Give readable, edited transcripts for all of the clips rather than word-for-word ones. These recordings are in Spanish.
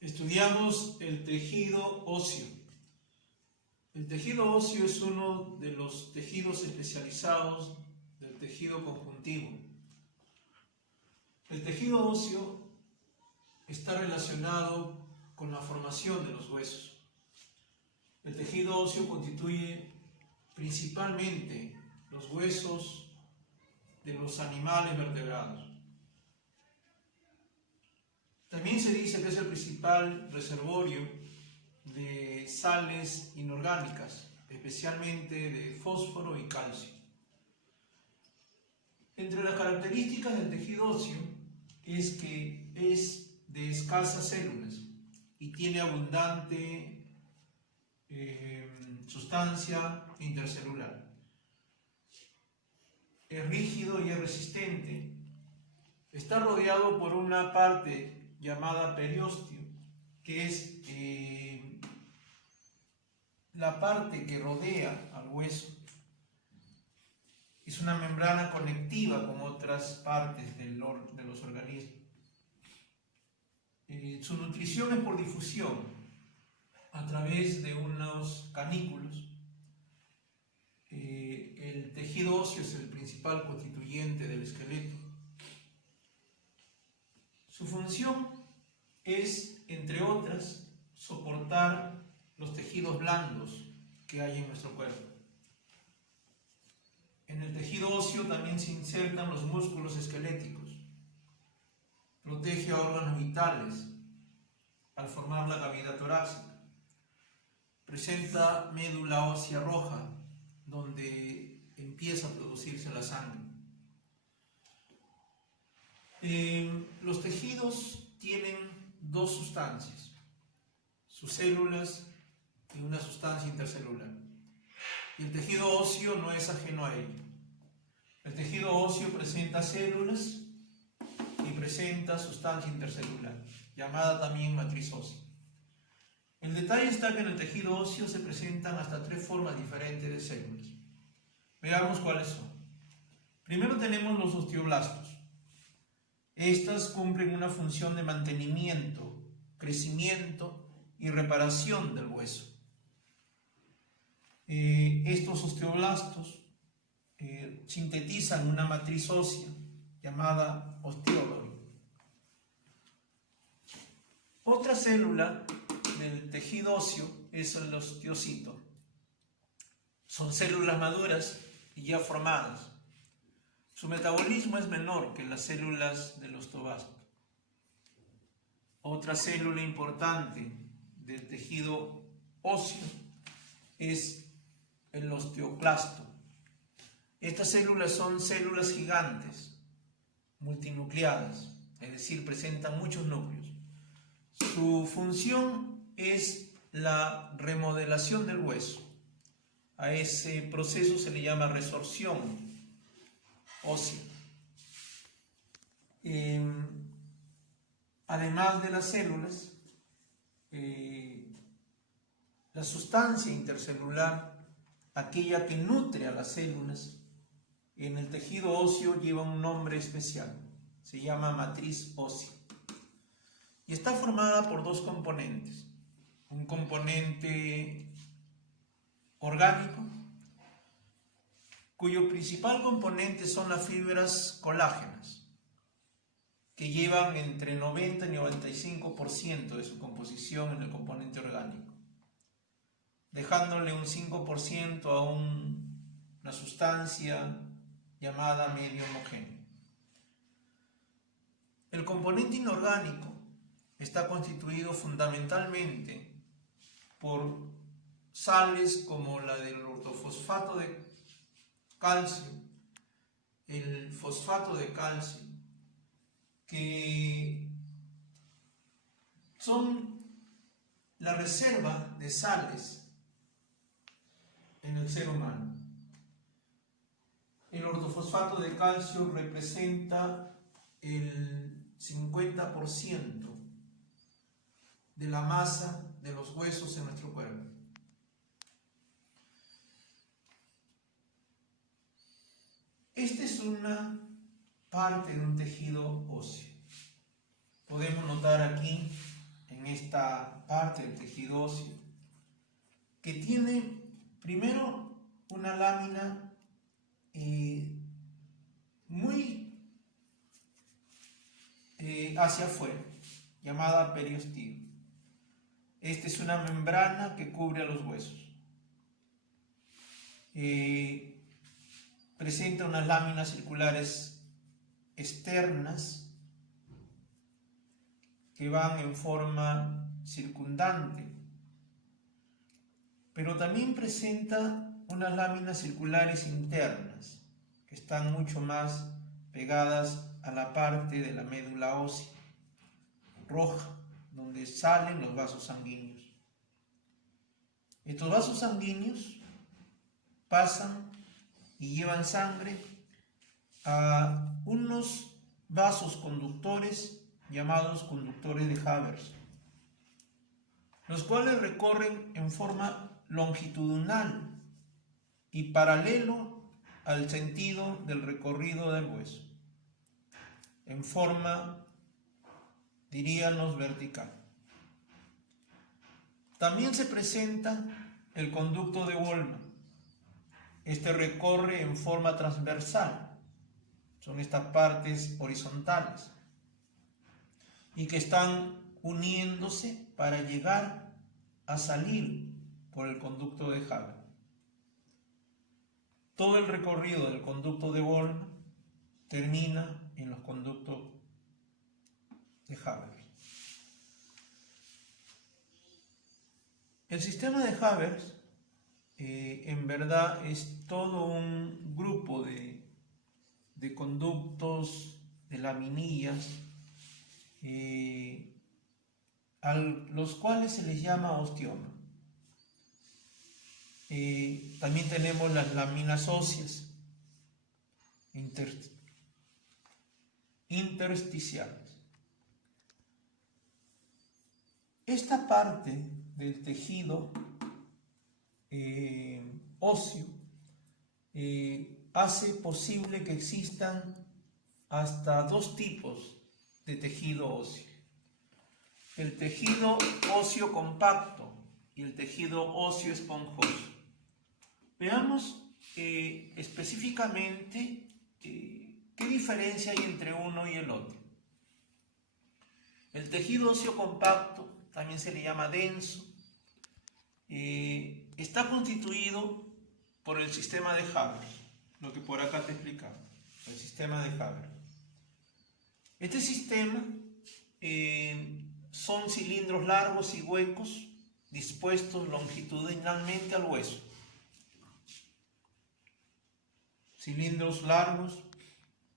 Estudiamos el tejido óseo. El tejido óseo es uno de los tejidos especializados del tejido conjuntivo. El tejido óseo está relacionado con la formación de los huesos. El tejido óseo constituye principalmente los huesos de los animales vertebrados. También se dice que es el principal reservorio de sales inorgánicas, especialmente de fósforo y calcio. Entre las características del tejido óseo es que es de escasas células y tiene abundante sustancia intercelular. Es rígido y es resistente. Está rodeado por una parte llamada periósteo, que es la parte que rodea al hueso. Es una membrana conectiva con otras partes de los organismos. Su nutrición es por difusión a través de unos canículos. El tejido óseo es el principal constituyente del esqueleto. Su función es, entre otras, soportar los tejidos blandos que hay en nuestro cuerpo. En el tejido óseo también se insertan los músculos esqueléticos. Protege a órganos vitales al formar la cavidad torácica. Presenta médula ósea roja, donde empieza a producirse la sangre. Los tejidos tienen dos sustancias, sus células y una sustancia intercelular. Y el tejido óseo no es ajeno a ello. El tejido óseo presenta células y presenta sustancia intercelular, llamada también matriz ósea. El detalle está que en el tejido óseo se presentan hasta 3 formas diferentes de células. Veamos cuáles son. Primero tenemos los osteoblastos. Estas cumplen una función de mantenimiento, crecimiento y reparación del hueso. Estos osteoblastos sintetizan una matriz ósea llamada osteólogo. Otra célula del tejido óseo es el osteocito. Son células maduras y ya formadas. Su metabolismo es menor que las células del osteobasto. Otra célula importante del tejido óseo es el osteoclasto. Estas células son células gigantes, multinucleadas, es decir, presentan muchos núcleos. Su función es la remodelación del hueso. A ese proceso se le llama resorción ósea. Además de las células, la sustancia intercelular, aquella que nutre a las células, en el tejido óseo lleva un nombre especial, se llama matriz ósea. Y está formada por 2 componentes, un componente orgánico, cuyo principal componente son las fibras colágenas, que llevan entre 90 y 95% de su composición en el componente orgánico, dejándole un 5% a una sustancia llamada medio homogéneo. El componente inorgánico está constituido fundamentalmente por sales como la del ortofosfato de calcio, el fosfato de calcio, que son la reserva de sales en el ser humano. El ortofosfato de calcio representa el 50% de la masa de los huesos en nuestro cuerpo. Esta es una parte de un tejido óseo. Podemos notar aquí en este esta parte del tejido óseo, que tiene primero una lámina muy hacia afuera, llamada periostio. Esta es una membrana que cubre a los huesos. Presenta unas láminas circulares externas que van en forma circundante, pero también presenta unas láminas circulares internas que están mucho más pegadas a la parte de la médula ósea roja, donde salen los vasos sanguíneos. Estos vasos sanguíneos pasan y llevan sangre a unos vasos conductores llamados conductores de Havers, los cuales recorren en forma longitudinal y paralelo al sentido del recorrido del hueso, en forma, diríamos, vertical. También se presenta el conducto de Wolman. Este recorre en forma transversal, son estas partes horizontales, y que están uniéndose para llegar a salir por el conducto de Haber. Todo el recorrido del conducto de Wolman termina en los conductos de Haber. El sistema de Haber en verdad es todo un grupo de conductos, de laminillas, a los cuales se les llama osteoma. También tenemos las láminas óseas intersticiales. Esta parte del tejido óseo hace posible que existan hasta dos tipos de tejido óseo: el tejido óseo compacto y el tejido óseo esponjoso. Veamos específicamente qué diferencia hay entre uno y el otro. El tejido óseo compacto, también se le llama denso, está constituido por el sistema de Haber, lo que por acá te explicaba, el sistema de Haber. Este sistema son cilindros largos y huecos dispuestos longitudinalmente al hueso. Cilindros largos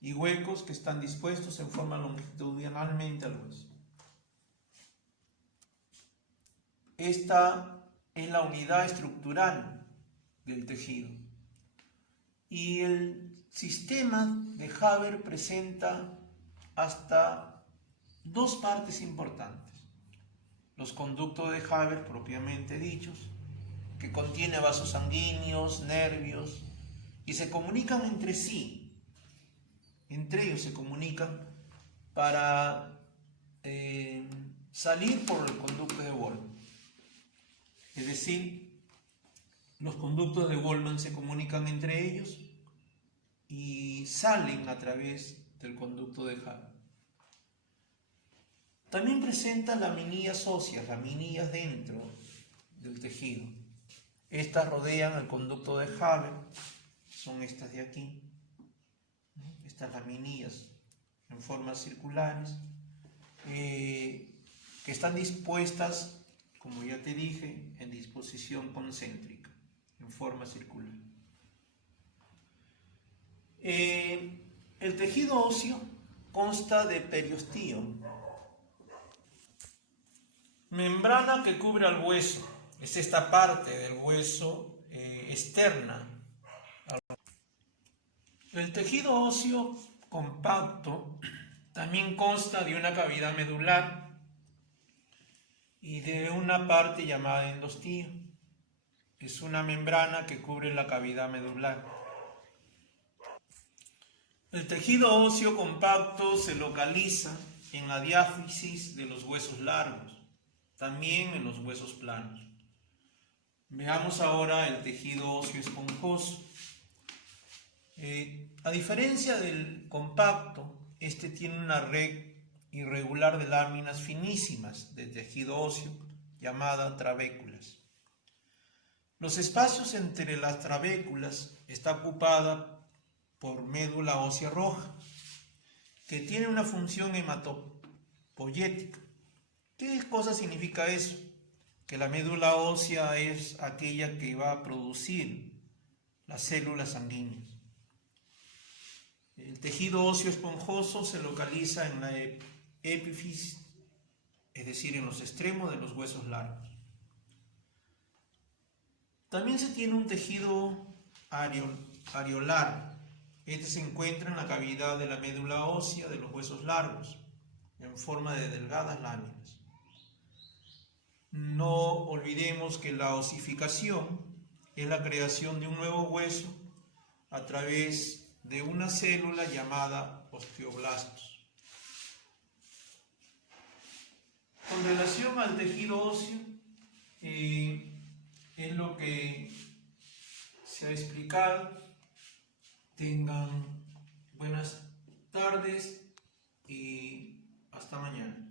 y huecos que están dispuestos en forma longitudinalmente al hueso. Esta es la unidad estructural del tejido. Y el sistema de Haber presenta hasta dos partes importantes: los conductos de Haber propiamente dichos, que contiene vasos sanguíneos, nervios, y se comunican entre sí. Entre ellos se comunican para salir por el conducto de Wolman. Es decir, los conductos de Wolman se comunican entre ellos y salen a través del conducto de Haber. También presenta laminillas óseas, laminillas dentro del tejido. Estas rodean el conducto de Haber, son estas de aquí, estas laminillas en formas circulares, que están dispuestas, como ya te dije, en disposición concéntrica, en forma circular. El tejido óseo consta de periostio, membrana que cubre al hueso, es esta parte del hueso externa. El tejido óseo compacto también consta de una cavidad medular y de una parte llamada endostio. Es una membrana que cubre la cavidad medular. El tejido óseo compacto se localiza en la diáfisis de los huesos largos. también en los huesos planos. Veamos ahora el tejido óseo esponjoso. A diferencia del compacto, este tiene una red irregular de láminas finísimas de tejido óseo llamada trabéculas. Los espacios entre las trabéculas está ocupada por médula ósea roja, que tiene una función hematopoyética. ¿Qué cosa significa eso? Que la médula ósea es aquella que va a producir las células sanguíneas. El tejido óseo esponjoso se localiza en la epífisis, es decir, en los extremos de los huesos largos. También se tiene un tejido areolar. Este se encuentra en la cavidad de la médula ósea de los huesos largos, en forma de delgadas láminas. No olvidemos que la osificación es la creación de un nuevo hueso a través de una célula llamada osteoblastos. Con relación al tejido óseo, es lo que se ha explicado. Tengan buenas tardes y hasta mañana.